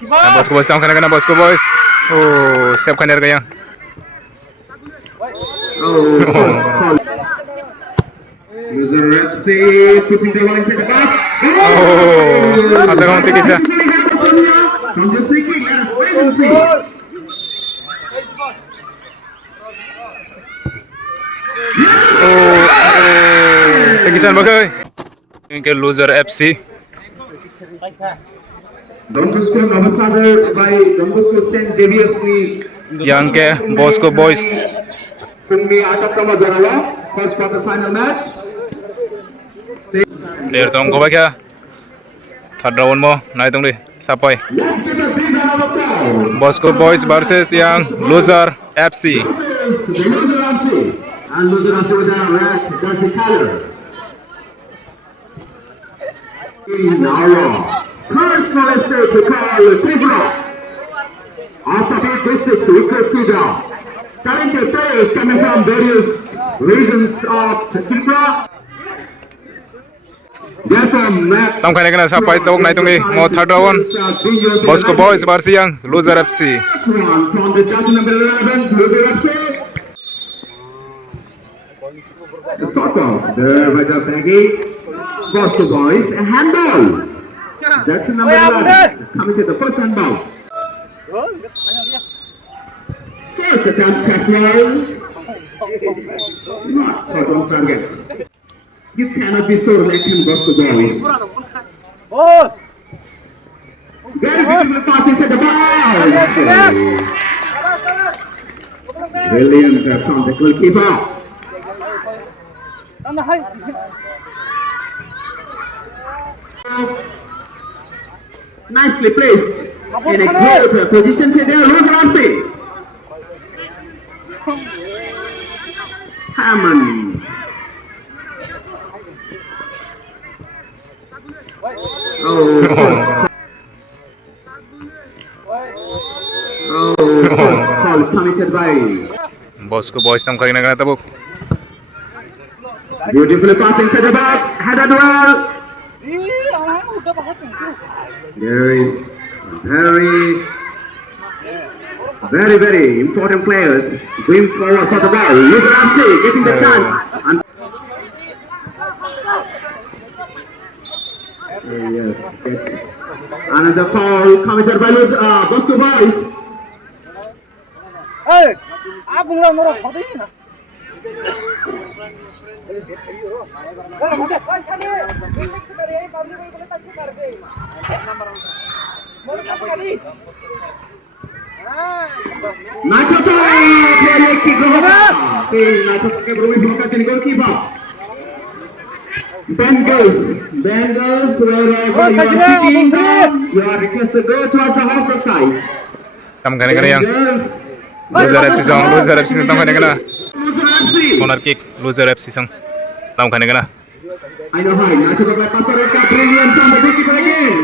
Yang Bosco Boys tang kena Bosco Boys. Oh, siap kan harga yang. Oh, first call. Loser FC putting the ball inside the box. Oh, asa kamu tikis ya? From this free kick, let us wait and see. Oh, tikisan bagai. Ini Loser FC. Don Bosco Navasadar by Don Bosco St. Xavier's ni Yang ke Bosco Boys. Kumi Atap Kamazarawa, first quarter final match. Player song ko ba kya? Third round mo, naik tong di, sapoy. Let's give a big round of applause. Bosco Boys versus yang Loser FC. This is the Loser FC. And Loser FC with our red jersey color. In our personal estate to call Tripura. Out of 8 districts, we could see the talented players coming from various regions of Tripura. Tam kena sapai tong naik tong di, mau third round. Bosco Boys versus yang Loser FC. From the judge number 11, Loser FC. The shot pass there by the Peggy. Bosco Boys, a handball. That's the number 11. Coming to the first handball. First attempt, test round. Not shot on target. You cannot be so reluctant, Bosco Boys. Very beautiful pass inside the box. Brilliant from the goalkeeper. Nicely placed in a good position to there. Loser FC. Hammond. First call committed by Bosco Boys tam kena tabuk. beautifully passing inside the box. Headed well. There is very important players going forward for the ball. Loser FC getting the chance. And yes, it's another foul committed by Bosco Boys. Hey, aku nggak ngurus hati ini. Nacho ke berubah jadi goalkeeper. Bengals, wherever you are sitting down, you are requested to go towards the half side. Tam kena yang Loser FC song tam kena. Loser FC. Corner kick Loser FC song tam kena. I know how. Nacho ke pass brilliant from the goalkeeper again.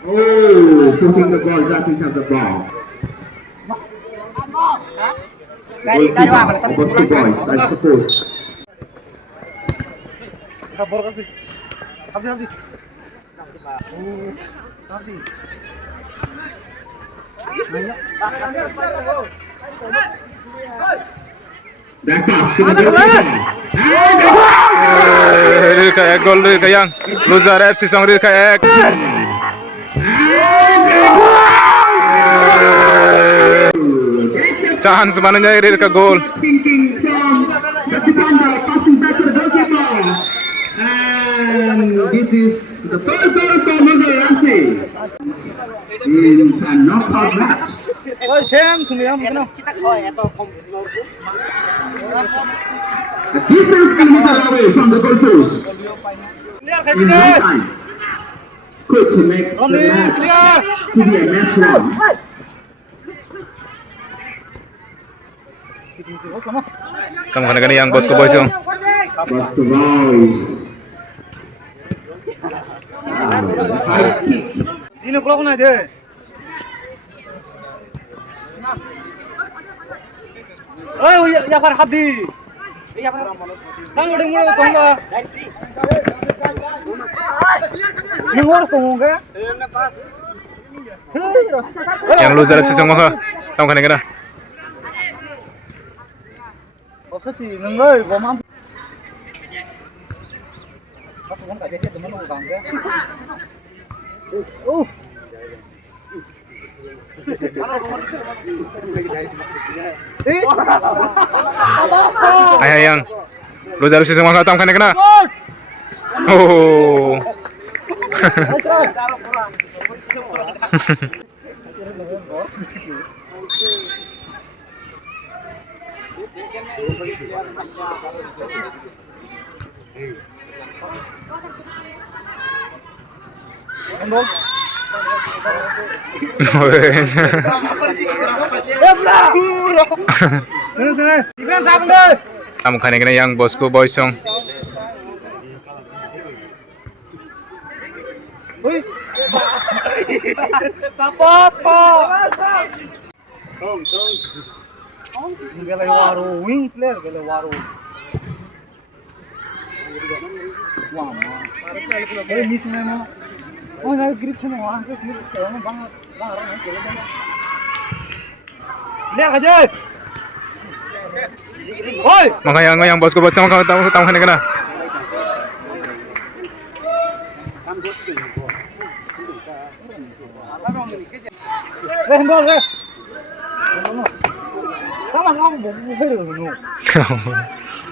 Oh, putting the ball just inside the ball. Goalkeeper, Bosco Boys, I suppose. Back pass to the goalkeeper. Kayak gol yang Loser FC song kayak. Chance mananya ini ke gol. Thinking from the defender, passing back to the goalkeeper. And this is the first goal for Loser FC in a knockout match. A decent kilometer away from the goalpost. In no time. Quick to make the match to be a mess one. Tam kena yang Bosco Boys yung. Bosco Boys. High kick. Ini kalau nak deh. Oh, ya Farhadi. Tang udah mulai tunggu. Yang harus tunggu ke? Yang loser FC song maka tam khane kana. 없었지 능걸 뭐만 갖고 온 가게 해도 못 가는 거야 오 Ay yang loser FC song maka tam khane kana. Oh. 행복 이변 사분들 Tam khane kana yang Bosco Boys song. 어이 사파파 gele waru wing player gele waru wah ma eh miss na no oh na grip khana wah ke slip karo bang bang ra na gele bang le aja oi Maka yang Bosco Boys tam khane kana. 행복 래 가만 가면 뭐 해를 너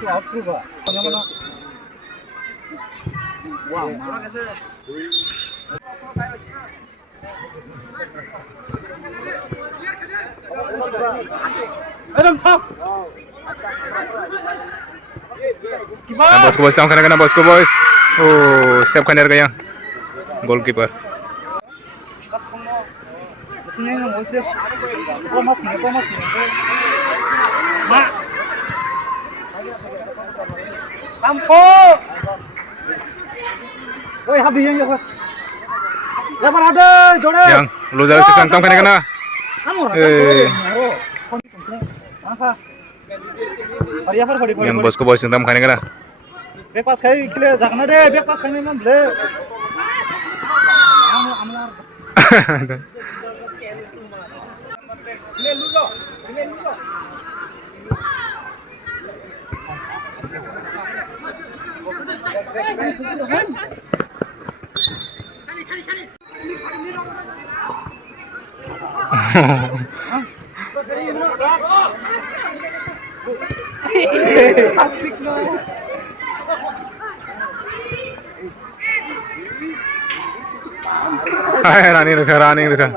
저 앞으로 가 잠깐만 와 Adam top Yang Bosco Boys tam khane kana Bosco Boys. Oh, save khane ka yang goalkeeper. 그냥 뭐지 꼬마티네 마 담포 oi habi yang apa lebar ada jore Yang loser FC song tam khane kana. angka hari apa hari Yang Bosco Boys tam khane kana. breakfast khai kile jagna de breakfast khai man le Ay, running rukha.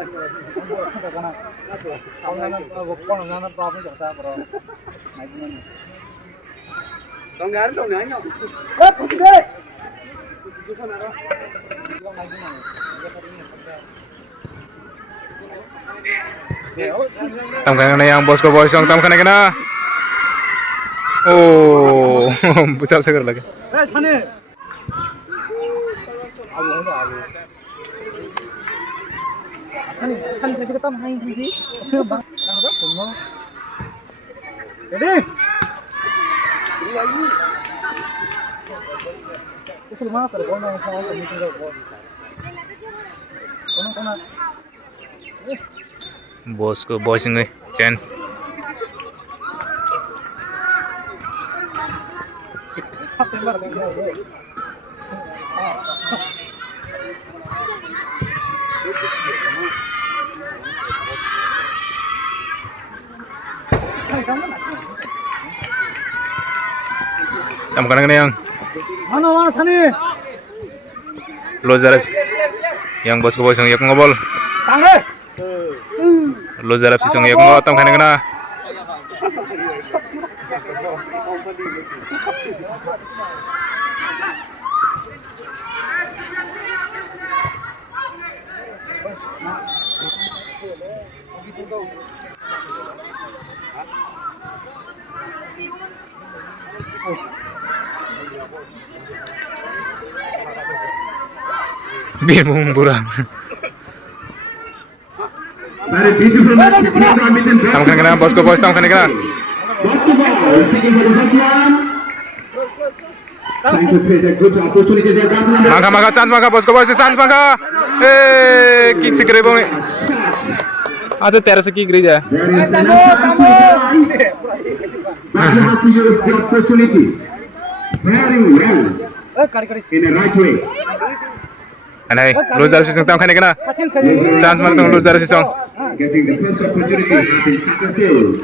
Tam khane kana yang Bosco Boys song tam khane kana. Oh, busap segar lagi. 산에 산이 계속 땀 하이 들지 어떻게 막 나가다 엄마 레디 무슨 말 하세요 거는 상황 좀 있는다고 거는 Bosco Boys ngai chance. 탑된 거라 그러는데 Tam khane kana yang mana 산이 loser FC yang Bosco Boys song yak ngobol. 당해 Loser FC song yak ngobol tam khane kana. Bingung burang. Very beautiful match program between Tam khane kana Bosco Boys tam khane kana. Bosco Boys taking for the first one. Trying to create a good opportunity there. Just number Mangka chance mangka Bosco Boys chance mangka. Kick si kere bong. shot. Aja terus kick gereja. There is enough time to equalize. But you have to use the opportunity very well in the right way. Anai, loser si tam khane kana. Chance mar tong loser si song. Getting the first opportunity have been successful.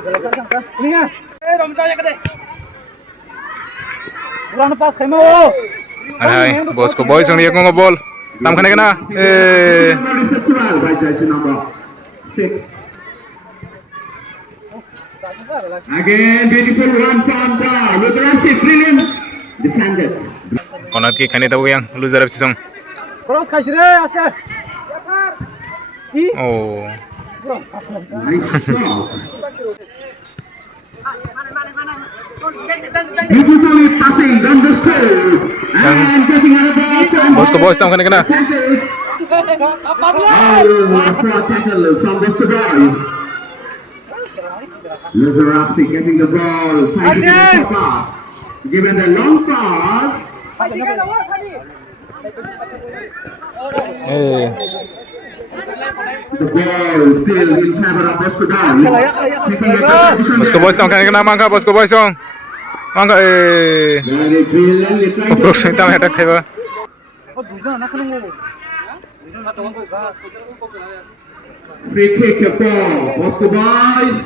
Anai, Bosco Boys ong liak ngo ball. Tam khane kana. Number receptual by jersey number 6. Again, beautiful run from the loser FC. Brilliant defended. Corner kick khane tau yang loser si song. Cross kaisi re aste. Oh. Nice shot. Beautifully passing down the score and getting another chance. Bosco Boys tam khane kana. Tackles. A tackle from Bosco Boys. Loser FC getting the ball, trying to get a pass. Given the long pass. The ball still in favor of Bosco Boys. Taking the competition Bosco Boys tam khane kana mangka Bosco Boys song. Mangka Very brilliantly trying to Bro tam attack khaiba. free kick for Bosco Boys.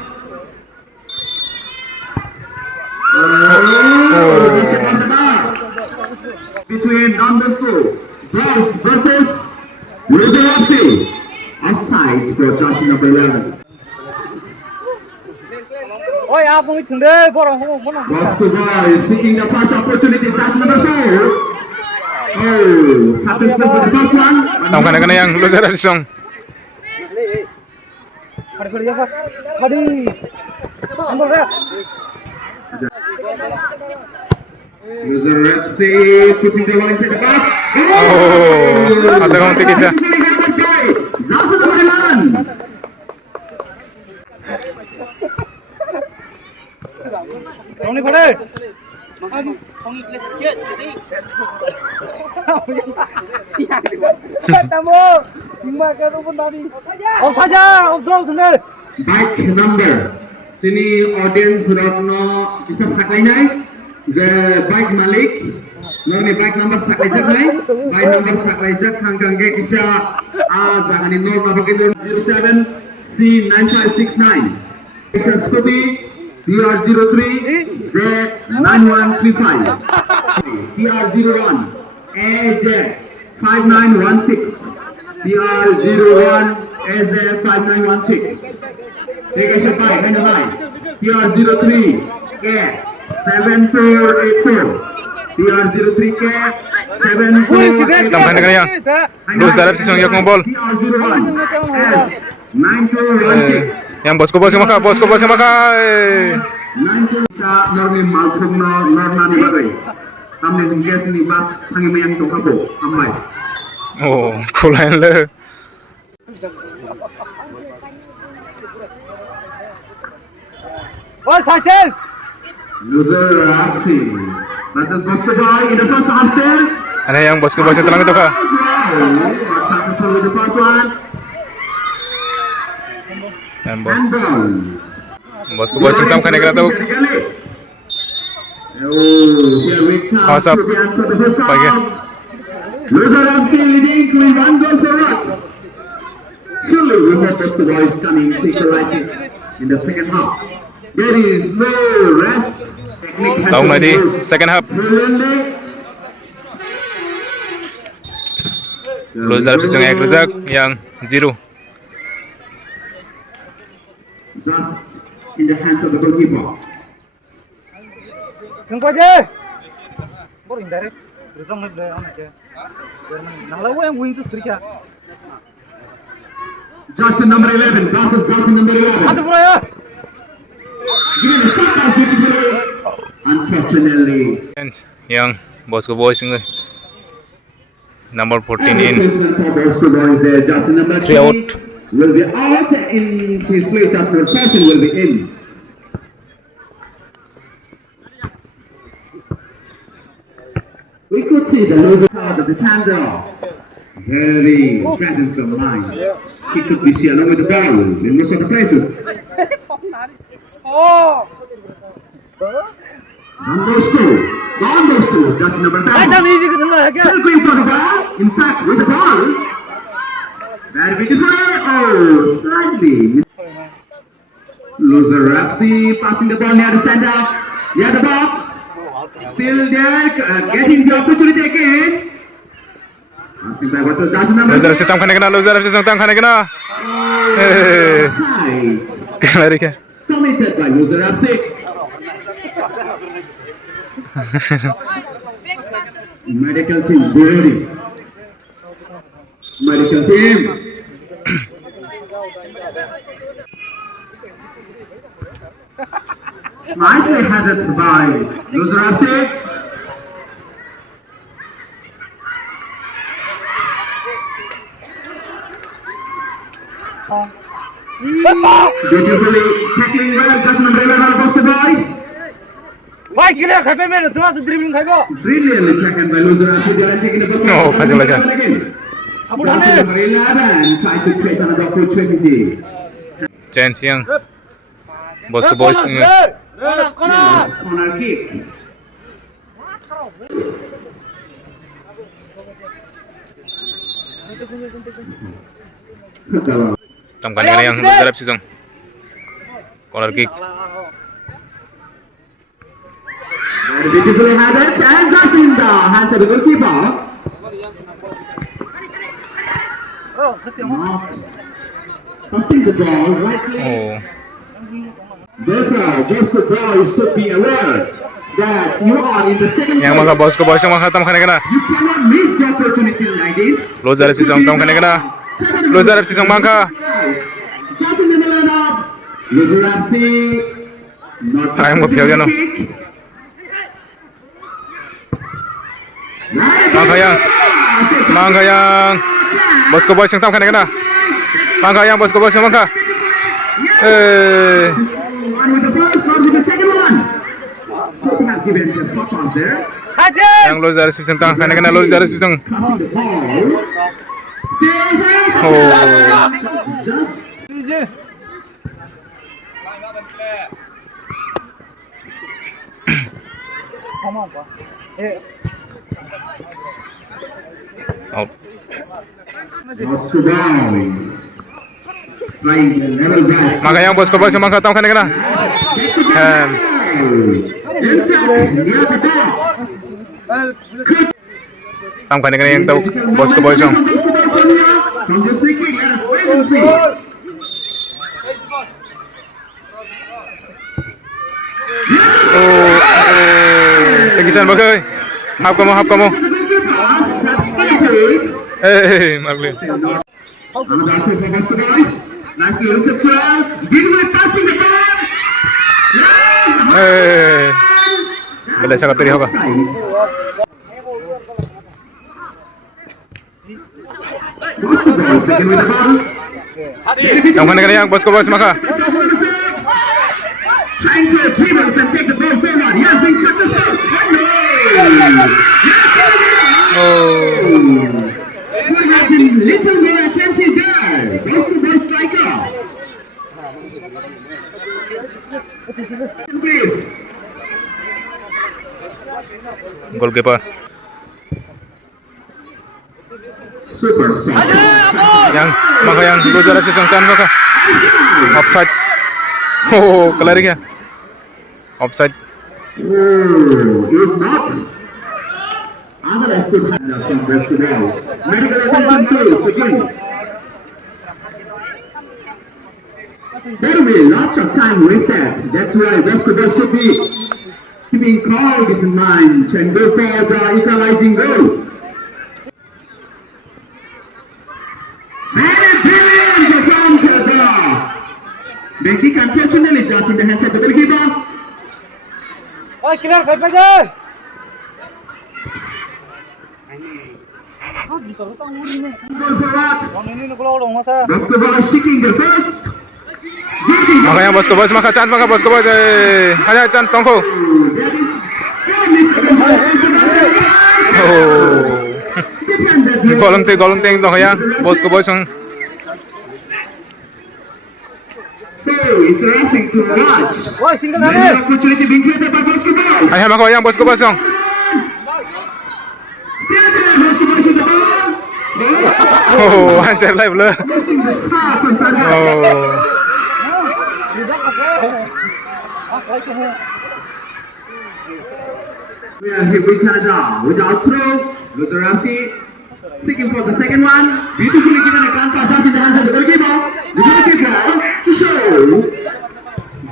Just on the bar. Between Don Bosco Boys versus Loser FC. Offside for jersey number 11. Oi, apa ni tunda borong borong. Bosco Boys seeking the first opportunity, jersey number 4. Oh, successful for the first one. Tam khane kana yang loser si song. Kadi ya kadi. Ambil re. Loser FC putting the ball inside the box. Oh, asa kong tikis ya. Jersey number 11. Kau ni pada. Tamu, lima kali pun tadi. Off saja, off dong tunda. Bike number. Sini audience Ratno kisah sakai nai. The bike Malik. Nani bike number sakai jak nai. Bike number sakai jak hanggang ge kisah. Jangan ini nomor kita 07 C9569. Kisah Scotty. PR03 Z9135 PR01 AZ 5916 PR01 AZ 5916 Take a shot by hand line PR03 K 7484 PR03 K 7484 Tam khane kana yang loser si song yak ngo ball. PR01 S 9216 Yang Bosco Boys maka Bosco Boys maka. 92 sa normi malphum no norma ni bagai tamne hinggas ni bas thangi mayang to kabo ambai Oh, kulain le. Oi, Sanchez. Loser FC versus Bosco Boy in the first half still. Ano yang Bosco Boys telang itu ka? Not successful with the first one. Handball. Bosco Boys tam khane kana tau. Oh, here we come Pass up. to the end of the first Pagi. half. Loser FC leading with 1 goal for what? Surely we hope Bosco Boys coming to equalize it in the second half. There is no rest. Technique has Tahu to nggak be di used second half brilliantly. loser si song ek rezak yang 0. Just in the hands of the goalkeeper. Tunggu aja. Boring dari. Rezong ni dah anak je. Nanglau yang win tu sekali ya. Jersey number 11 versus jersey number 11. Ada pura ya. Given the shot pass beautifully. Unfortunately. Yang Bosco Boys ngai. Number 14 in. Replacement for Bosco Boys there. Jersey number 3 out. will be out. In his place, jersey number 14 will be in. We could see the loser of the defender. Very presence of mind. He could be seen along with the ball in most of the places. Don Bosco, just number 10. Still going for the ball. In fact, with the ball. Very beautiful. Oh, slightly. Loser Rapsi passing the ball near the center. Near the box. Still there. Getting the opportunity again. Passing back to Josh number 6. Loser FC tamkhan kena, loser FC tamkhan kena. Offside. Lari ke? Committed by loser FC. Medical team, ready. Medical team. Nicely headed by loser FC. Beautifully tackling well, just number 11, Bosco boys. Why clear khape mere तुम्हारा से dribbling खाएगा Brilliantly taken by loser FC. They are taking the ball. No, Just Fazil number 11 again. Just number 11, try to create another opportunity. Chance yang Bosco Boys Yes, corner kick. tamkhan kena yang loser FC song. Corner kick. Very beautifully headed and just in the hands of the goalkeeper. oh khachi Not passing the ball rightly. Oh, Therefore, Bosco boys should be aware that you are in the second yang quarter. maka Bosco Boys yang maka tamkhan kena. You cannot miss the opportunity like this. Loser FC song tamkhan kena. Loser FC song maka. Just in the middle of loser FC. Not Sayang mo piyaw yan, no? Mangga yang Bosco Boys yang tamkhan kena. Mangga yang Bosco Boys yang maka. One with the first, not with the second one. So we have given the short pass there. khachi Yang loser FC song tamkhan kena, loser FC song. Crossing the ball. Save Oh. Just come on ba Out. Bosco boys. Trying the level best. Maka yang Bosco Boys yang maka tamkhan kena. Inside, near the box. Tamkhan kena yang tahu Bosco Boys yang. From this free kick, let us wait and see. Tegisan bagai. Hap kamu. Substitute. Marley. Another attempt for Bosco boys. Nicely received to Beautifully passing the ball. Yes. Boleh sangat tadi hoga. Bosco boys second with the ball. Tamkhan kena yang Bosco Boys maka. Just number 6. Trying to dribble and take the ball forward. He has been successful. And no. Oh. So he has been little more attentive there. Bosco boys striker. Please. Goalkeeper. Super shot. Yang maka yang loser FC song tan maka. Offside. Oh, kelari ya. Offside. If not, others could have from Bosco boys. Medical attention please again. There will be lots of time wasted. That's why Bosco boys should be keeping calm this in mind and go for the equalizing goal. Very brilliant from the Becky unfortunately just in the hands of the goalkeeper. oh clear khape je ah gitu lo tang uri ne Goal for what? ini ni kalau orang masa Bosco boys seeking the first. Maka yang Bosco Boys maka chance maka Bosco Boys. Hanya chance tongko. That is 4 minutes again for Bosco boys. Golonting dong ya. Bosco Boys ang So interesting to watch. Woi, single Many lagi. opportunity being created by Bosco Boys. ay hama ko yang Bosco Boys ang. Still there, Bosco Boys with the ball. Oh, answer live le. Missing the shots on target. Oh. Tidak apa. Ah, kau itu. We are here with Canada. Without throw, Loser Ramsey seeking for the second one. Beautifully given a grand pass in the hands of the goalkeeper. The goalkeeper, Kishore,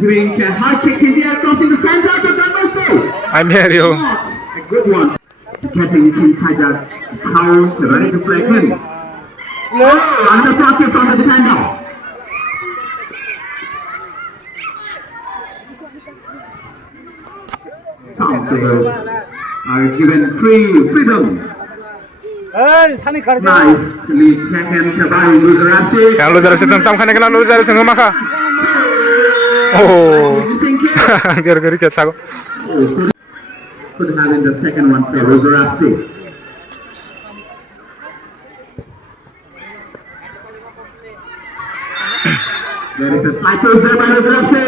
giving a hard kick in the air, crossing the center of the Bosco. I'm here you. Not a good one. Getting inside the crowd, ready to play in. Oh, another pocket from the defender. Some players are given freedom. Eh, sani kar dia. Nicely taken by Loser Ramsey. Yang loser FC tam khane kena loser FC ngoma kha. Oh. Missing kick. Gar kya sago. Could have in the second one for Loser Ramsey. There is a slight closer by Loser Ramsey.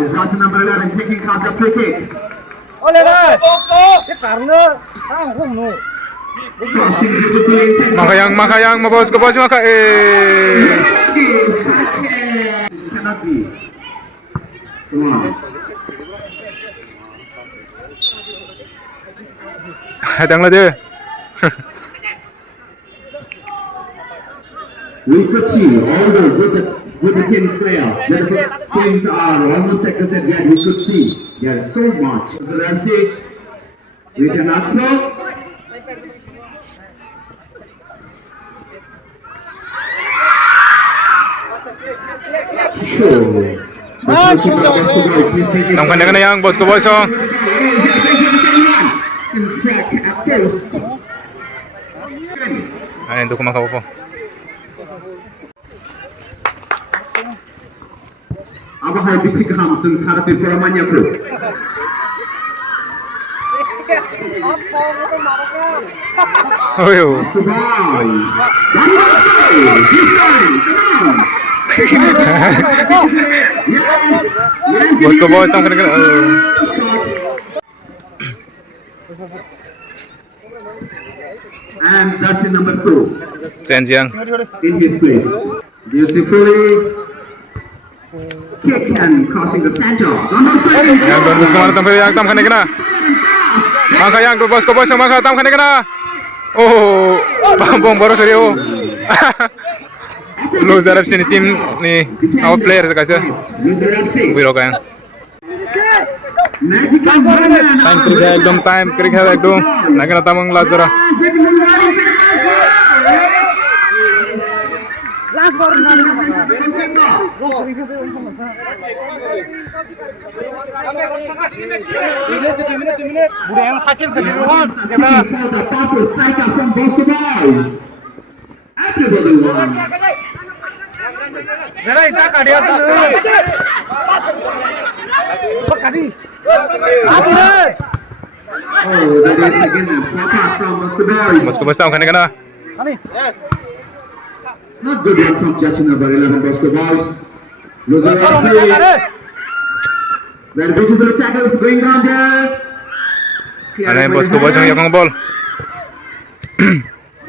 It's also number 11 taking counter free kick. Oleh deh. Dia karena tanggung no. Crossing beautifully inside. Makayang Bosco Boys maka eh. Sanchez. Cannot be. Come on. Hadang lah dia. We could see, although with the tennis player, that the things are almost accepted, yet we could see there is so much. So Ramsey, we cannot throw. Sure. Tam khane kena yang Bosco Boys oh. In fact, at post. Ay ndu ko makapo. Abahai bitik hamsun sarapir peramanya ko. Oh yo. Bosco Boys. One Bosco. He's done. Come on. Yes. Yes. Bosco Boys tam khane kena. And jersey number 2 Change yang. in his place. Beautifully kick and crossing the center. Don Bosco. Yang Don Bosco mana tam khane kena. Maka yang Bosco Boys maka tam khane kena. Oh, bom baru serius. Loser FC ni tim ni our players kasi. Loser FC. Biro ka yang. Magical moment. Time kerja ekdom time kerja ekdom. Nakina tamang lazara. Last baru nani. Budak yang kacil ke diruan. For the powerful striker from Bosco Boys. Everybody wants. Nera ita kadia sunu. Pakadi. Oh, that is again a pass from Bosco Boys. Bosco Boys tam khane kena. Ani. Not good one from jersey number 11 Bosco Boys. Loser FC. Very beautiful tackles going on there. Ano yung Bosco Boys ang yakang ball.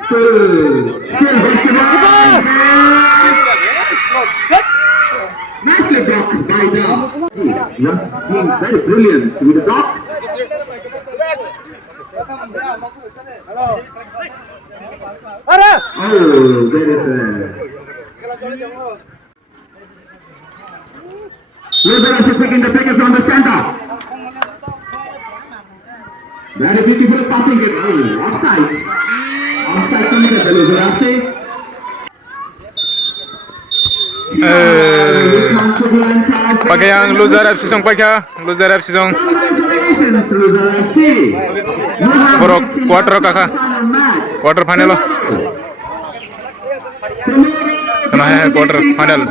Still Bosco Boys. Nicely blocked by the. He was being very brilliant with the block. Ada. Oh, there is a. Loser FC taking the picket from the center. Very beautiful passing it. Oh, offside. Offside committed by Loser FC. Pakai yang Loser FC song pakai Loser FC song. Congratulations, Loser FC. Bro, quarter kakak. Quarter final loh. Tomorrow, Quarter final.